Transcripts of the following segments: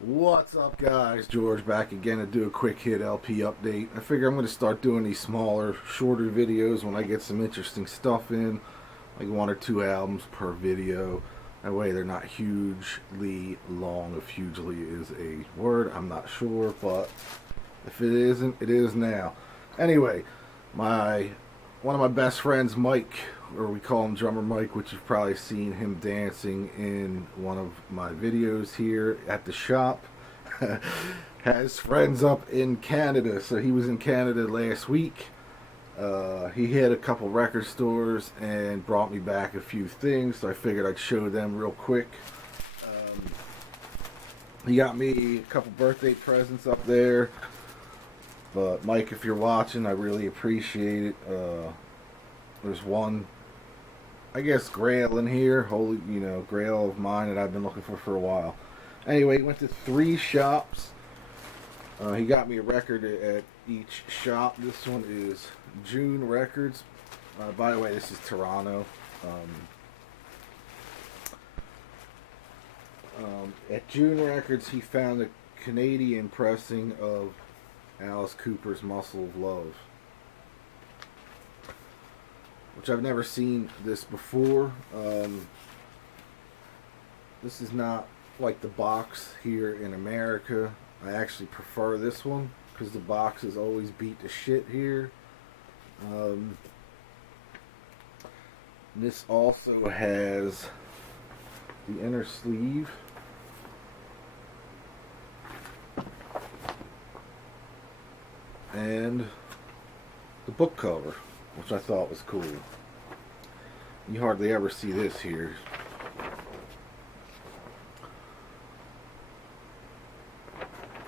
What's up, guys? George back again to do a quick hit LP update. I figure I'm going to start doing these smaller, shorter videos when I get some interesting stuff in, like one or two albums per video. That way they're not hugely long. If hugely is a word, I'm not sure, but if it isn't, it is now. Anyway, my one of my best friends, Mike, or we call him Drummer Mike, which you've probably seen him dancing in one of my videos here at the shop, has friends up in Canada. So he was in Canada last week. He hit a couple record stores and brought me back a few things, so I figured I'd show them real quick. He got me a couple birthday presents up there. But Mike, if you're watching, I really appreciate it. There's one, I guess, grail in here, holy, grail of mine that I've been looking for a while. Anyway, he went to 3 shops. He got me a record at each shop. This one is June Records. By the way, this is Toronto. At June Records, he found a Canadian pressing of Alice Cooper's Muscle of Love, which I've never seen this before. This is not like the box here in America. I actually prefer this one because the boxes always beat the shit here. This also has the inner sleeve. And the book cover, which I thought was cool. You hardly ever see this here.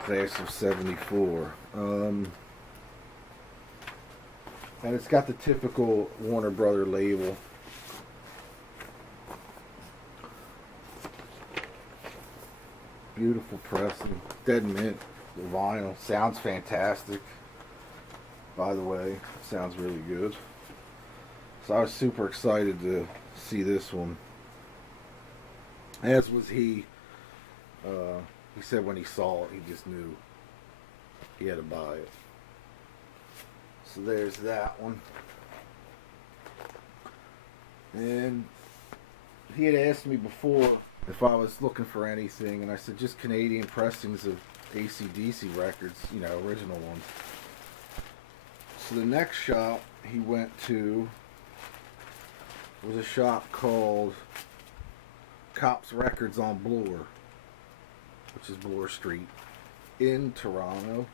Class of 74. And it's got the typical Warner Brother label. Beautiful pressing. Dead mint. The vinyl sounds fantastic. By the way, sounds really good. So I was super excited to see this one. As was he. He said when he saw it, he just knew he had to buy it. So there's that one. And he had asked me before if I was looking for anything, and I said just Canadian pressings of AC/DC records, original ones. So the next shop he went to was a shop called Cops Records on Bloor, which is Bloor Street in Toronto.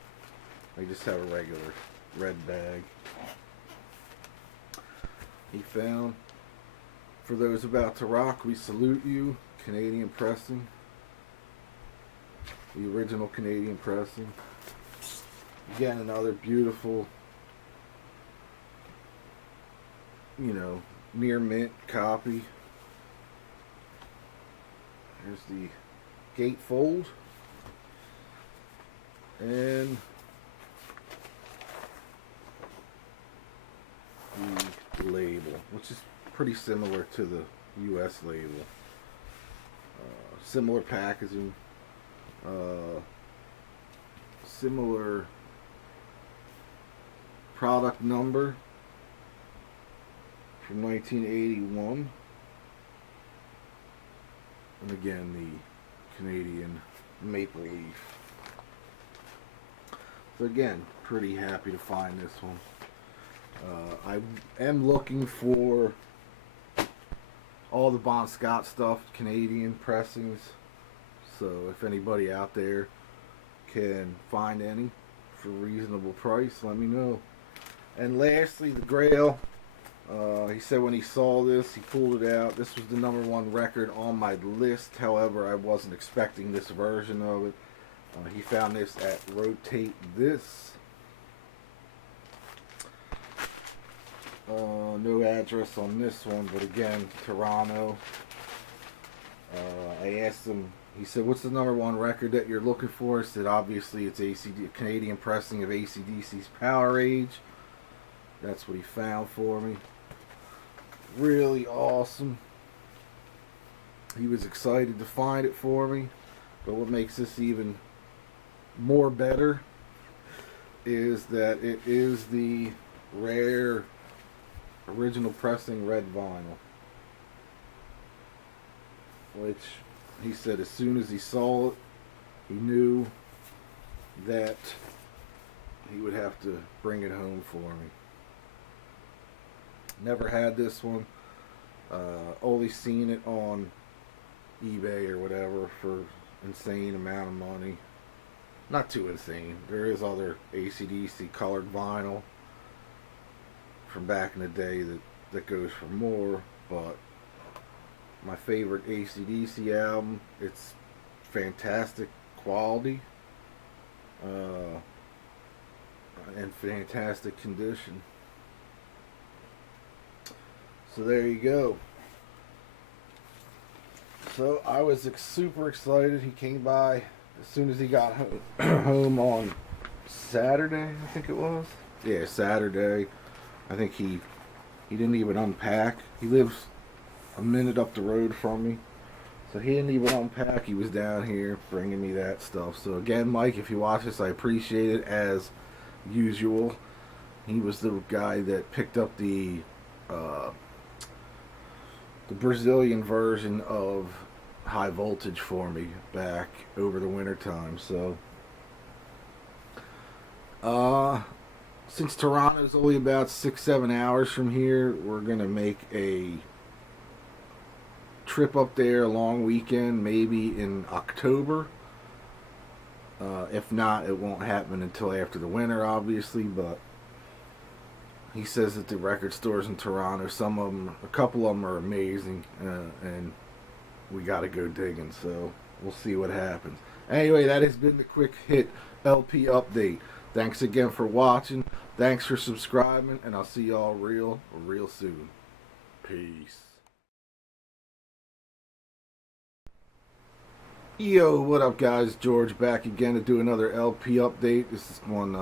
They just have a regular red bag. He found, for those about to rock, we salute you, Canadian pressing. The original Canadian pressing. Again, another beautiful, near mint copy. Here's the gatefold. And the label, which is pretty similar to the US label. Similar packaging. Similar product number from 1981. And again, the Canadian maple leaf. So again, pretty happy to find this one. I am looking for all the Bon Scott stuff, Canadian pressings. So if anybody out there can find any for a reasonable price, let me know. And lastly, the Grail. He said when he saw this, he pulled it out. This was the #1 record on my list. However, I wasn't expecting this version of it. He found this at Rotate This. No address on this one, but again, Toronto. I asked him, he said, what's the #1 record that you're looking for? I said, obviously it's Canadian pressing of AC/DC's Power Age. That's what he found for me. Really awesome. He was excited to find it for me. But what makes this even more better is that it is the rare original pressing red vinyl, which he said as soon as he saw it, he knew that he would have to bring it home for me. Never had this one. Only seen it on eBay or whatever for insane amount of money. Not too insane. There is other AC/DC colored vinyl from back in the day that goes for more, but my favorite AC/DC album, it's fantastic quality and fantastic condition. So there you go. So I was super excited. He came by as soon as he got home on Saturday, I think it was. Yeah, Saturday. I think he didn't even unpack. He lives a minute up the road from me. So he didn't even unpack. He was down here bringing me that stuff. So again, Mike, if you watch this, I appreciate it as usual. He was the guy that picked up the Brazilian version of High Voltage for me back over the winter time. So since Toronto's only about 6-7 hours from here, we're gonna make a trip up there, a long weekend, maybe in October. If not, it won't happen until after the winter, obviously, but he says that the record stores in Toronto, a couple of them are amazing, and we got to go digging, so we'll see what happens. Anyway, that has been the Quick Hit LP update. Thanks again for watching. Thanks for subscribing, and I'll see y'all real soon. Peace. Yo, what up, guys? George back again to do another LP update. This is one,